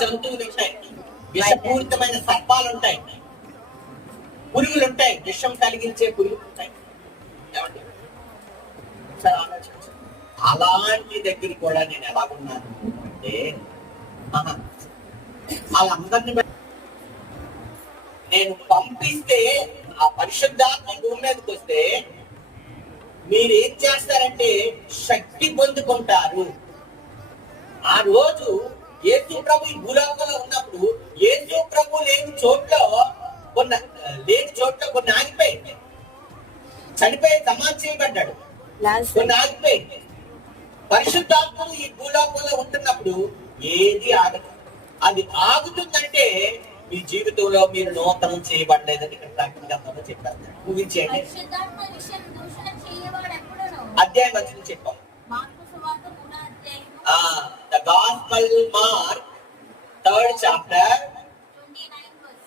జంతువులు ఉంటాయి, విషపూరితమైన సర్పాలు ఉంటాయి, పురుగులు ఉంటాయి, విషం కలిగించే పురుగులు ఉంటాయి. అలాంటి దగ్గరికి కూడా నేను ఎలాగున్నాను అంటే వాళ్ళందరినీ నేను పంపిస్తే ఆ పరిశుద్ధాత్మ భూమి మీదకి వస్తే మీరు ఏం చేస్తారంటే శక్తి పొందుకుంటారు. ఆ రోజు యేసు ప్రభు ఈ భూలోకంలో ఉన్నప్పుడు యేసు ప్రభు లేని చోట్ల కొన్ని ఆగిపోయింది, చనిపోయి సమాధి చేయబడ్డాడు, కొన్ని ఆగిపోయింది. పరిశుద్ధాత్మను ఈ భూలోకంలో ఉంటున్నప్పుడు ఏది ఆగదు. అది ఆగుతుందంటే మీ జీవితంలో మీరు నూతనం చేయబడలేదని ఇక్కడ చెప్పారు. ముగించేయండి. అధ్యాయం వచ్చి చెప్పాం. The Gospel Mark 3rd chapter